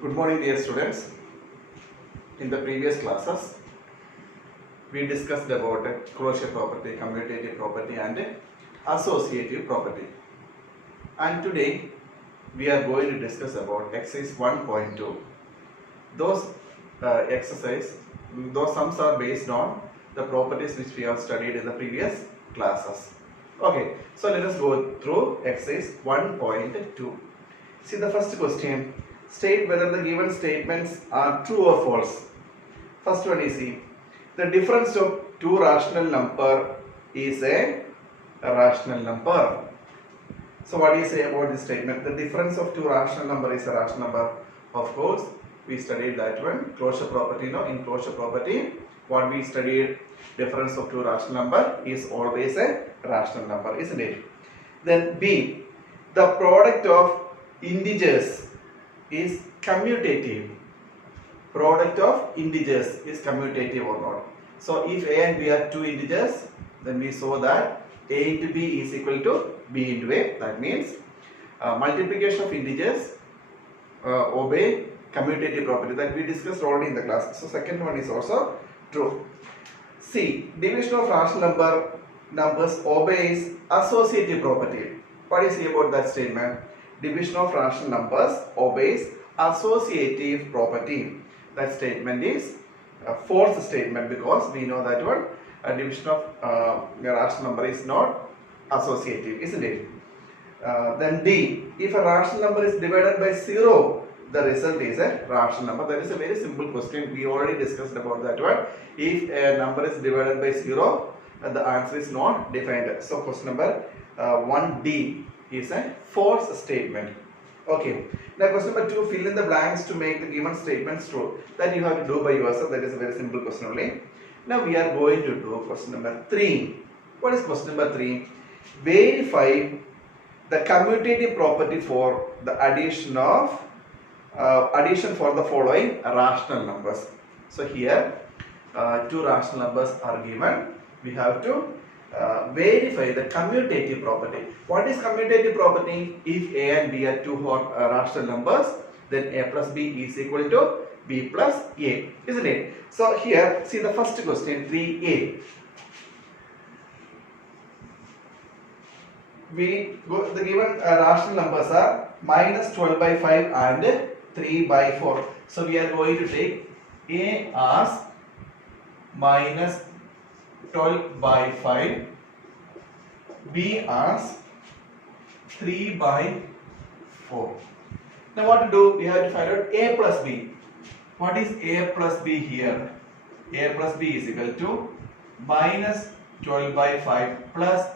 Good morning, dear students. In the previous classes, we discussed about closure property, commutative property, and associative property. And today, we are going to discuss about exercise 1.2. Those those sums are based on the properties which we have studied in the previous classes. Okay, so let us go through exercise 1.2. See the first question. State whether the given statements are true or false. First one is see. The difference of two rational number is a rational number. So what do you say about this statement? The difference of two rational number is a rational number. Of course, we studied that one. Closure property, no? In closure property, what we studied, difference of two rational number is always a rational number, isn't it? Then B, the product of integers is commutative. Product of integers is commutative or not. So if A and B are two integers, then we saw that A into B is equal to B into A. That means multiplication of integers obey commutative property that we discussed already in the class. So second one is also true. C, division of rational numbers obeys associative property. What do you say about that statement? Division of rational numbers obeys associative property. That statement is a false statement because we know that one division of a rational number is not associative, isn't it? Then D, if a rational number is divided by 0, the result is a rational number. That is a very simple question. We already discussed about that one. If a number is divided by 0, the answer is not defined. So question number 1D is a false statement. Okay. Now question number 2, fill in the blanks to make the given statements true. That you have to do by yourself. That is a very simple question only. Now we are going to do question number 3. What is question number 3? Verify the commutative property for the addition for the following rational numbers. So here two rational numbers are given. We have to verify the commutative property. What is commutative property? If A and B are two rational numbers, then A plus B is equal to B plus A, isn't it? So here, see the first question, 3A. The given rational numbers are minus 12 by 5 and 3 by 4. So we are going to take A as minus 12 by 5, B as 3 by 4. Now what to do? We have to find out A plus B. What is A plus B here? A plus B is equal to minus 12 by 5 plus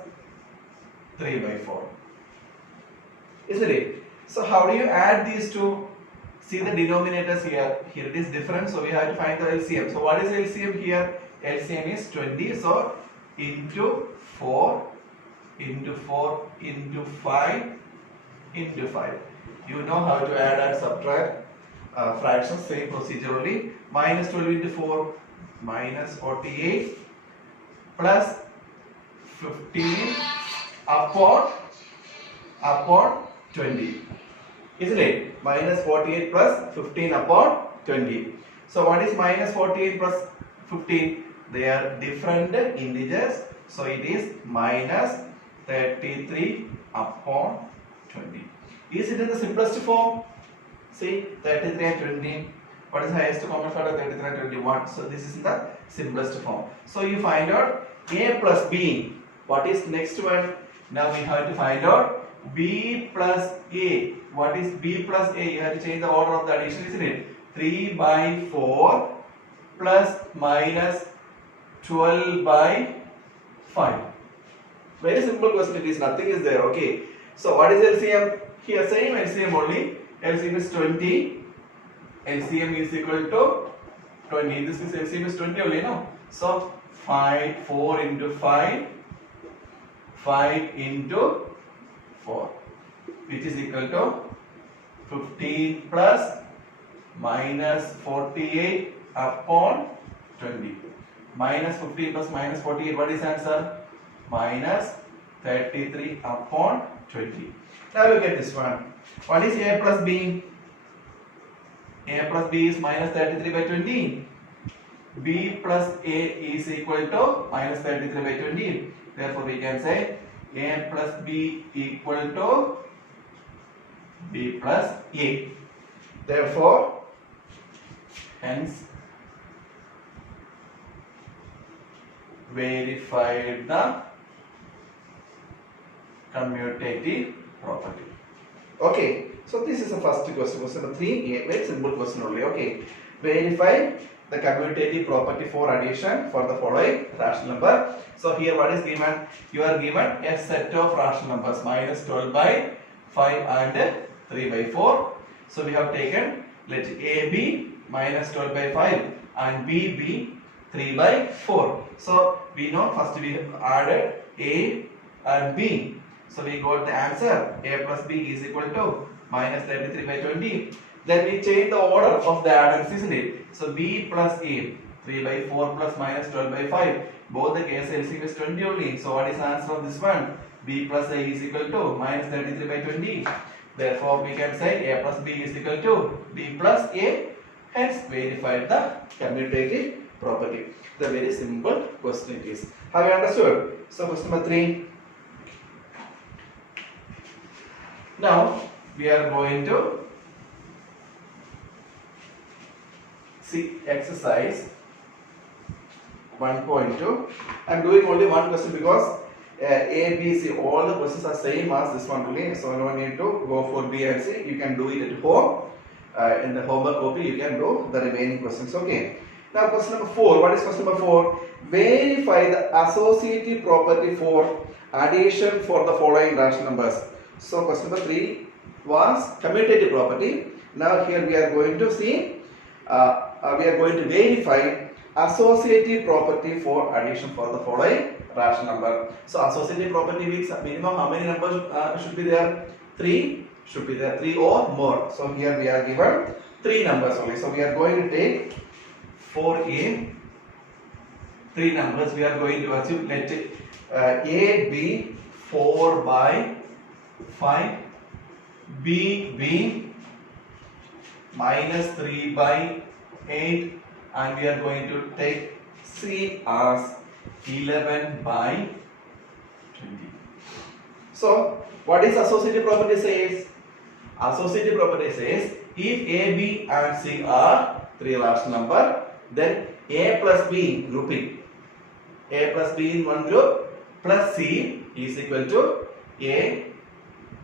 3 by 4. Isn't it? So how do you add these two? See the denominators here. Here it is different, so we have to find the LCM. So what is LCM here? LCM is 20. So into 4 into 4 into 5 into 5. You know how to add and subtract fractions, same procedure only. Minus 12 into 4, minus 48 plus 15 upon 20. Isn't it? Minus 48 plus 15 upon 20. So what is minus 48 plus 15? They are different integers. So it is minus 33 upon 20. Is it in the simplest form? See, 33 and 20. What is the highest common factor? 33 and 21. So this is in the simplest form. So you find out A plus B. What is next one? Now we have to find out B plus A. What is B plus A? You have to change the order of the addition, isn't it? 3 by 4 plus minus 12 by 5. Very simple question it is. Nothing is there. Okay. So what is LCM? Here same LCM only. LCM is 20. LCM is equal to 20. This is LCM is 20 only, no? So 4 into 5. 5 into 4, which is equal to 15 plus minus 48 upon 20. Minus 15 plus minus 48, what is answer? Minus 33 upon 20. Now look at this one. What is A plus B? A plus B is minus 33 by 20. B plus A is equal to minus 33 by 20. Therefore, we can say A plus B equal to B plus A. Therefore, hence verified the commutative property. Okay, so this is the first question. Question number 3, a very simple question only. Okay, verify the commutative property for addition for the following rational number. So here what is given? You are given a set of rational numbers minus 12 by 5 and 3 by 4. So we have taken, let A be minus 12 by 5 and B be 3 by 4. So we know first we added A and B. So we got the answer A plus B is equal to minus 33 by 20. Then we change the order of the addends, isn't it? So B plus A, 3 by 4 plus minus 12 by 5. Both the case LCM is 20 only. So what is the answer of this one? B plus A is equal to minus 33 by 20. Therefore we can say A plus B is equal to B plus A. Hence verified the commutative property. The very simple question it is. Have you understood? So question number 3. Now we are going to see exercise 1.2. I am doing only one question because A, B, C, all the questions are same as this one only. So no need to go for B and C. You can do it at home. In the homework copy, you can do the remaining questions. Okay. Now question number 4. What is question number 4? Verify the associative property for addition for the following rational numbers. So question number 3 was commutative property. Now here we are going to see, we are going to verify associative property for addition for the following rational number. So associative property means minimum how many numbers should be there? 3 should be there, 3 or more. So here we are given 3 numbers only. So we are going to take 4A, 3 numbers we are going to assume. Let A be 4 by 5, B be minus 3 by 8, and we are going to take C as 11 by 20. So what is associative property says? Associative property says if A, B and C are 3 rational number, then A plus B grouping, A plus B in one group plus C is equal to A,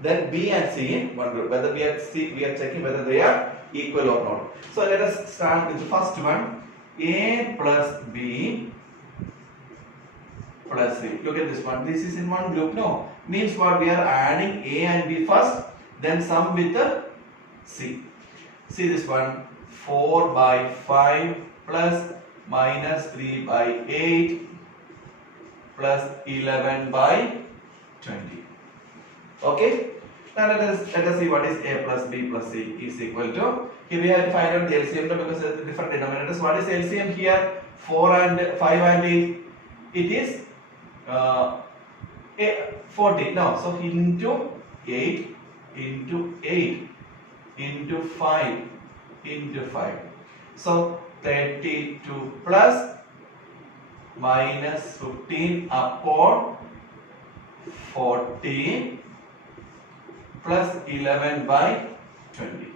then B and C in one group. Whether we are checking whether they are equal or not. So let us start with the first one. A plus B plus C. Look at this one. This is in one group. No. Means what? We are adding A and B first, then sum with the C. See this one. 4 by 5 plus minus 3 by 8 plus 11 by 20. Okay. Now let us see what is A plus B plus C is equal to. Here we have to find out the LCM because there are different denominators. What is LCM here? 4 and 5 and 8. It is 40. No, so into 8 into 8 into 5 into 5. So 32 plus minus 15 upon 40 plus 11 by 20.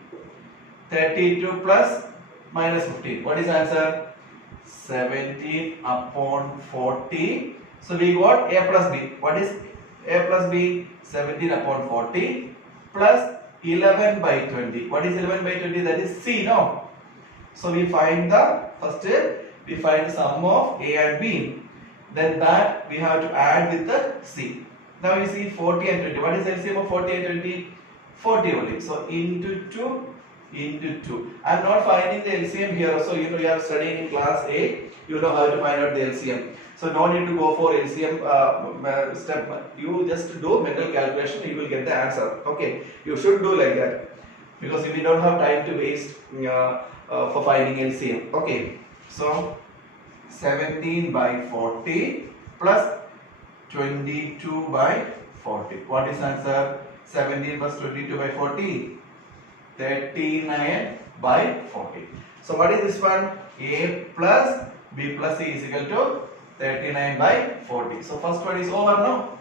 32 plus minus 15. What is the answer? 17 upon 40. So we got A plus B. What is A plus B? 17 upon 40 plus 11 by 20. What is 11 by 20? That is C, no? So we find the first, we find the sum of A and B. Then that we have to add with the C. Now you see 40 and 20. What is LCM of 40 and 20? 40 only. So into 2 into 2. I am not finding the LCM here. So you know you are studying in class 8. You know how to find out the LCM. So no need to go for LCM step. You just do mental calculation. You will get the answer. Okay. You should do like that. Because we don't have time to waste for finding LCM. Okay. So 17 by 40 plus 22 by 40. What is answer? 17 plus 22 by 40. 39 by 40. So what is this one? A plus B plus C is equal to 39 by 40. So first one is over now.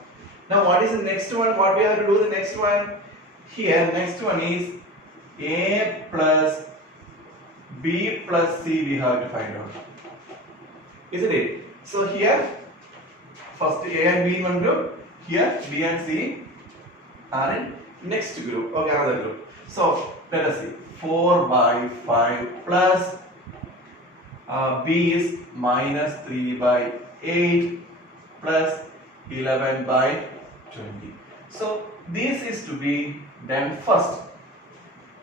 Now what is the next one? What we have to do the next one? Here next one is A plus B plus C we have to find out. Isn't it? So here first A and B in one group. Here B and C are in next group. Okay, another group. So let us see. 4 by 5 plus B is minus 3 by 8 plus 11 by 20. So this is to be done first.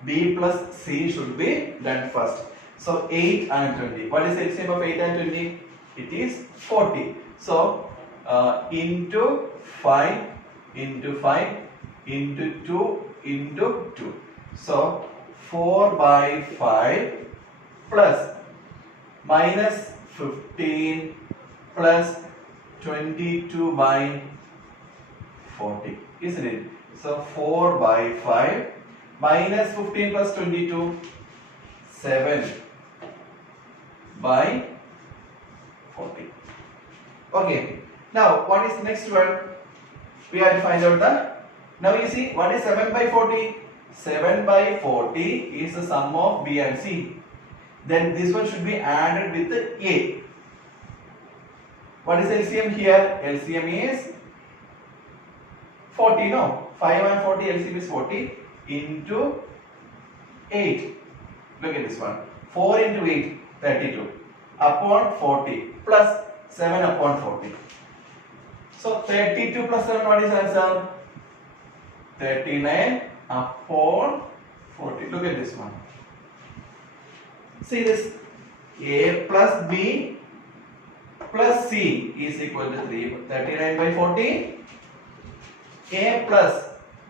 B plus C should be done first. So 8 and 20. What is the LCM of 8 and 20? It is 40. So into 5 into 5 into 2 into 2. So 4 by 5 plus minus 15 plus 22 by 40, isn't it? So 4 by 5 minus 15 plus 22, 7 by 40. Okay, now what is the next one? We have to find out the, now you see what is 7 by 40? 7 by 40 is the sum of B and C. Then this one should be added with the A. What is LCM here? LCM is 40, no? 5 and 40, LCM is 40 into 8. Look at this one. 4 into 8, 32. Upon 40 plus 7 upon 40. So 32 plus 7, what is answer? 39 upon 40. Look at this one. See this. A plus B plus C is equal to 39 by 40. A plus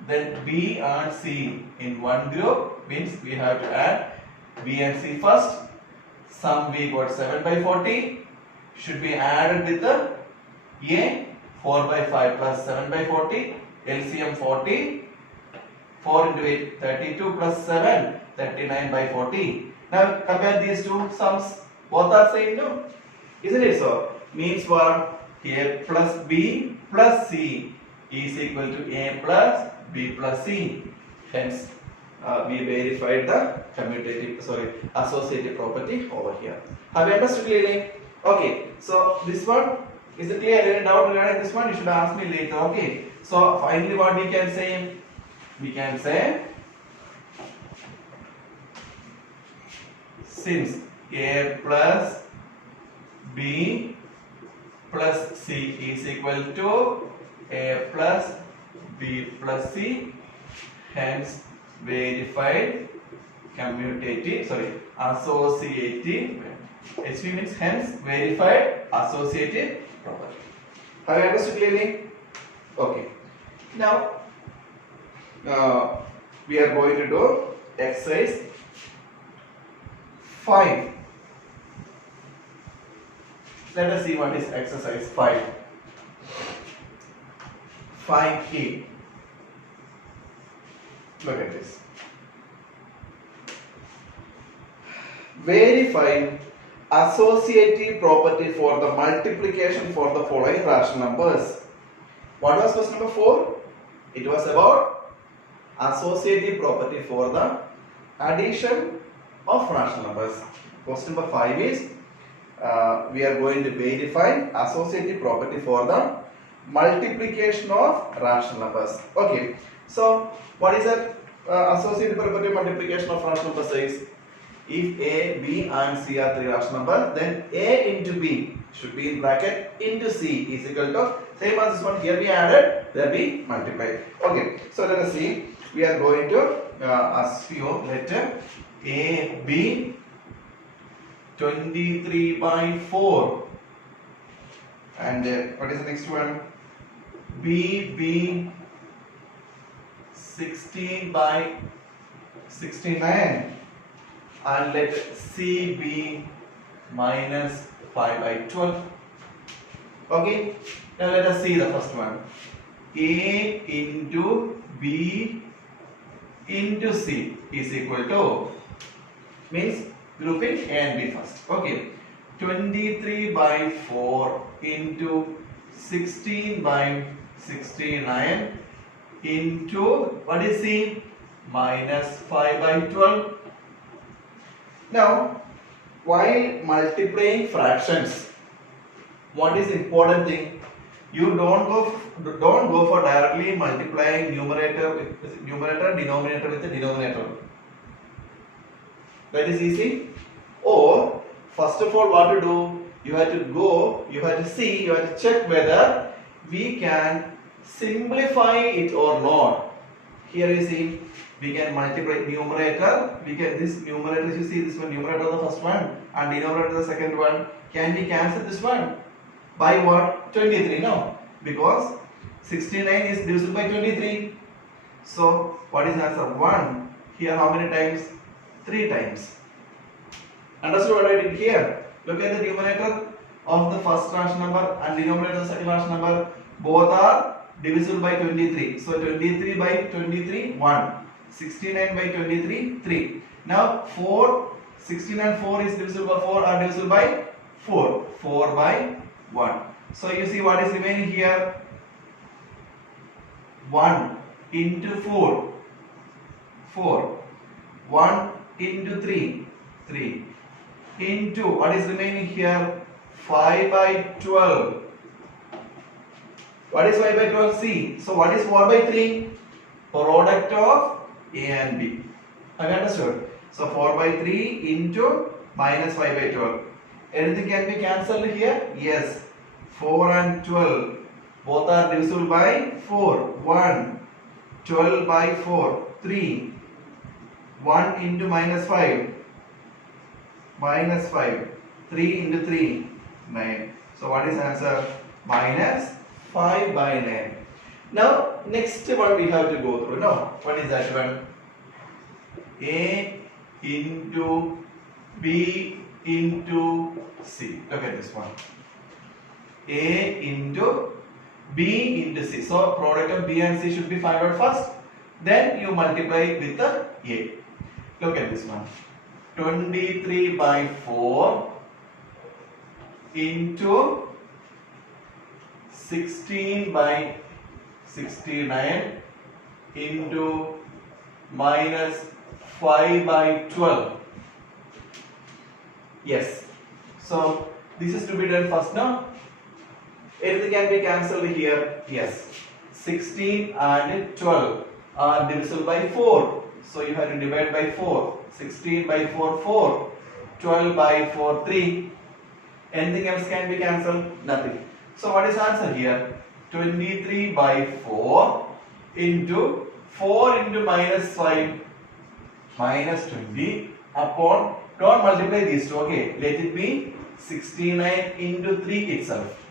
then B and C in one group means we have to add B and C first. Sum we got 7 by 40 should be added with the A. 4 by 5 plus 7 by 40. LCM 40. 4 into 8, 32 plus 7, 39 by 40. Now compare these two sums. Both are same, no? Isn't it so? Means what? A plus B plus C is equal to A plus B plus C. Hence, we verified the associative property over here. Have you understood clearly? Okay. So this one is it clear? Any doubt regarding this one? You should ask me later. Okay. So finally, what we can say? We can say since A plus B plus C is equal to A plus B plus C, hence verified associative. HV means hence verified associative property. Have you understood clearly? Okay. Now we are going to do exercise 5. Let us see what is exercise 5. 5A. Look at this. Verify associative property for the multiplication for the following rational numbers. What was question number 4? It was about associative property for the addition of rational numbers. Question number 5 is we are going to verify associative property for the multiplication of rational numbers. Okay. So what is that associative property multiplication of rational numbers is? If A, B and C are 3 rational numbers, then A into B should be in bracket into C is equal to same as this one. Here we added, there we multiplied. Okay. So let us see. We are going to assume letter A, B 23 by 4 and what is the next one? B 16 by 69 and let C be minus 5 by 12. Okay. Now let us see the first one. A into B into C is equal to, means grouping A and B first. Okay, 23 by 4 into 16 by 69 into, what is C? Minus 5 by 12. Now, while multiplying fractions, what is important thing? You don't go for directly multiplying numerator with numerator, denominator with the denominator. That is easy. Or first of all, what to do? You have to see, you have to check whether we can simplify it or not. Here you see, we can multiply numerator. This numerator, you see this one, numerator the first one and denominator the second one. Can we cancel this one? By what? 23, no? Because 69 is divisible by 23. So, what is the answer? 1. Here how many times? 3 times. Understood what I did here? Look at the numerator of the first rational number and denominator of the second rational number. Both are divisible by 23. So, 23 by 23, 1. 69 by 23, 3. Now, 16 and 4 is divisible by 4 are divisible by 4. 4 by 1. So you see what is remaining here? 1 into 4. 4. 1 into 3. 3. Into what is remaining here? 5 by 12. What is 5 by 12? C. So what is 4 by 3? Product of A and B. Have you understood? So 4 by 3 into minus 5 by 12. Anything can be cancelled here? Yes. 4 and 12. Both are divisible by 4. 1. 12 by 4. 3. 1 into minus 5. Minus 5. 3 into 3. 9. So what is answer? Minus 5 by 9. Now next one we have to go through. Now what is that one? A into B into C. Look at this one. A into B into C. So product of B and C should be found out first. Then you multiply with the A. Look at this one. 23 by 4 into 16 by 69 into minus 5 by 12. Yes. So this is to be done first now. Anything can be cancelled here. Yes. 16 and 12 are divisible by 4. So you have to divide by 4. 16 by 4, 4. 12 by 4, 3. Anything else can be cancelled? Nothing. So what is the answer here? 23 by 4 into 4 into minus 5 minus 20 upon, don't multiply these two, okay? Let it be 69 into 3 itself.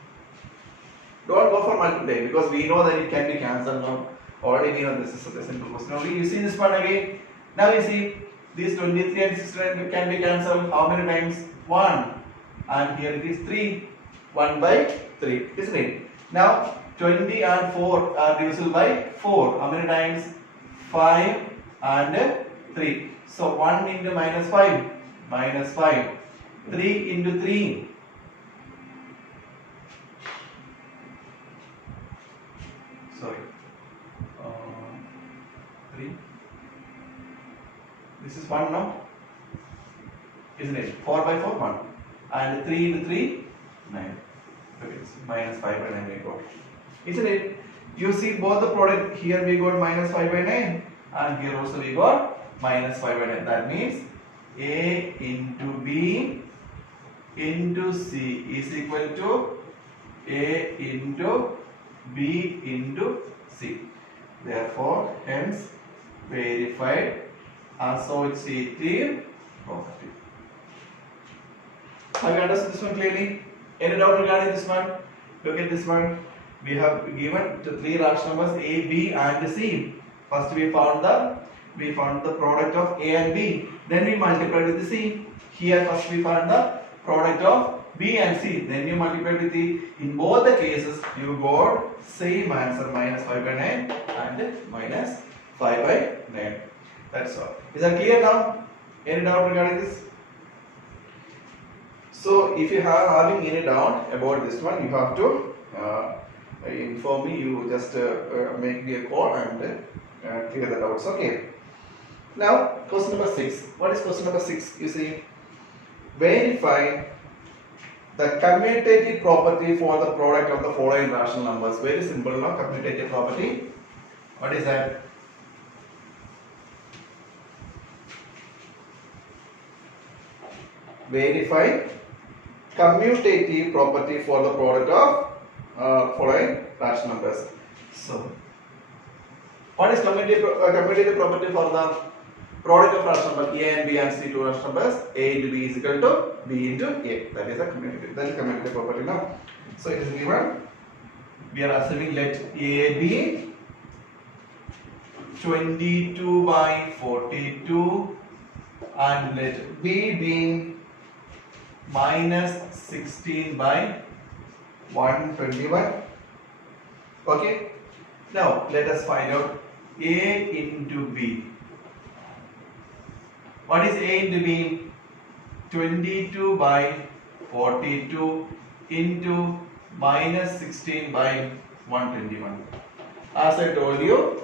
Don't go for multiply because we know that it can be cancelled now. Already we know this is a simple question. Now you see this one again. Now you see these 23 and 69 can be cancelled how many times? 1. And here it is 3. 1 by 3. Isn't it? Now 20 and 4 are divisible by 4. How many times? 5 and 3. So 1 into minus 5. Minus 5. 3 into 3. Sorry. 3. This is 1 now. Isn't it? 4 by 4, 1. And 3 into 3, 9. Okay, it's minus 5 by 9 we got. Isn't it? You see both the product here we got minus 5 by 9 and here also we got minus 5 by 9. That means A into B into C is equal to A into B into C. Therefore, hence verified associative property. Have you understood this one clearly? Any doubt regarding this one? Look at this one. We have given the 3 rational numbers A, B and C. First we found the product of A and B. Then we multiplied with the C. Here first we found the product of B and C. Then you multiplied with the. In both the cases you got same answer, minus 5 by 9 and minus 5 by 9. That's all. Is that clear now? Any doubt regarding this? So if you are having any doubt about this one, you have to inform me. You just make me a call and clear the doubts. Okay. Now question number 6. What is question number 6? You see, verify the commutative property for the product of the following rational numbers. Very simple, no? Commutative property. What is that? Verify commutative property for the product of following rational numbers. So, what is commutative property for the product of rational numbers? A and B and C two rational numbers. A into B is equal to B into A. That is the commutative property now. So it is given. We are assuming let A be 22 by 42 and let B be minus 16 by 121. Okay. Now let us find out A into B. What is A into B? 22 by 42 into minus 16 by 121. As I told you,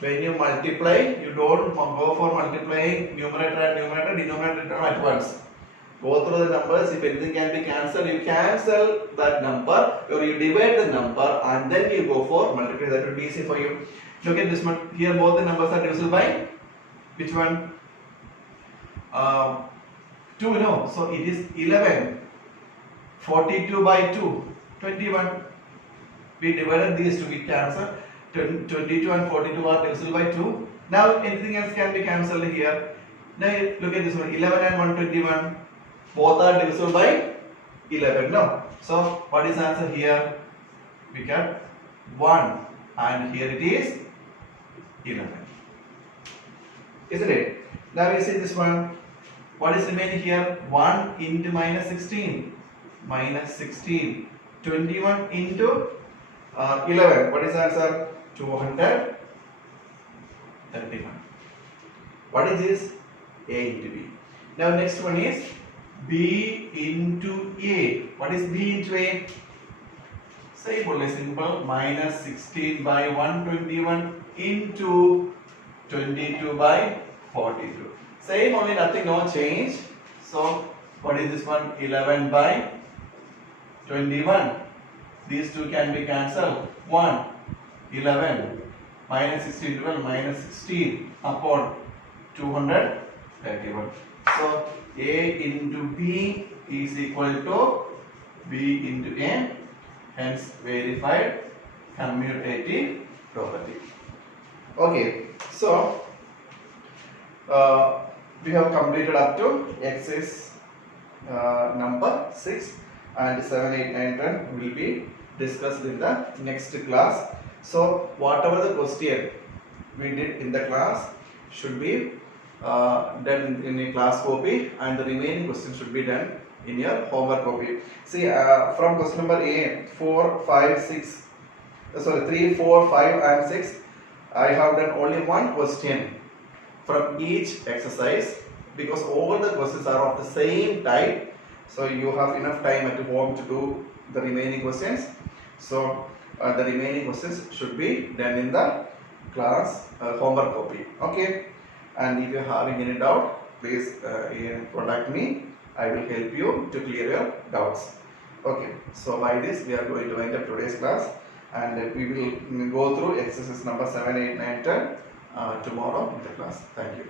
when you multiply, you don't go for multiplying numerator and numerator, denominator at once. Go through the numbers. If anything can be cancelled, you cancel that number or you divide the number and then you go for multiply. That will be easy for you. Look at this one. Here both the numbers are divisible by which one? 2, no. So it is 11. 42 by 2, 21. We divided these two, we cancel. 22 and 42 are divisible by 2. Now anything else can be cancelled here. Now look at this one. 11 and 121. Both are divisible by 11. No. So what is the answer here? We get 1 and here it is 11. Isn't it? Now we see this one. What is remaining here? 1 into minus 16. Minus 16. 21 into 11. What is the answer? 231. What is this? A into B. Now next one is B into A. What is B into A? Simple. Minus 16 by 121 into 22 by 42. Same, only nothing, no change. So what is this one? 11 by 21. These two can be cancelled. 1, 11, minus 16, 12, minus 16 upon 231. So A into B is equal to B into A. Hence verified commutative property. Okay, so we have completed up to exercise number 6 and 7, 8, 9, 10 will be discussed in the next class. So whatever the question we did in the class should be done in a class copy and the remaining questions should be done in your homework copy. See from question number A, 4, 5, 6, 3, 4, 5 and 6 I have done only one question from each exercise because all the questions are of the same type, so you have enough time at home to do the remaining questions. So the remaining questions should be done in the class homework copy. Okay, and if you are having any doubt, please contact me. I will help you to clear your doubts. Okay, so by this we are going to wind up today's class and we will go through exercise number 7, 8, 9, 10 tomorrow in the class. Thank you.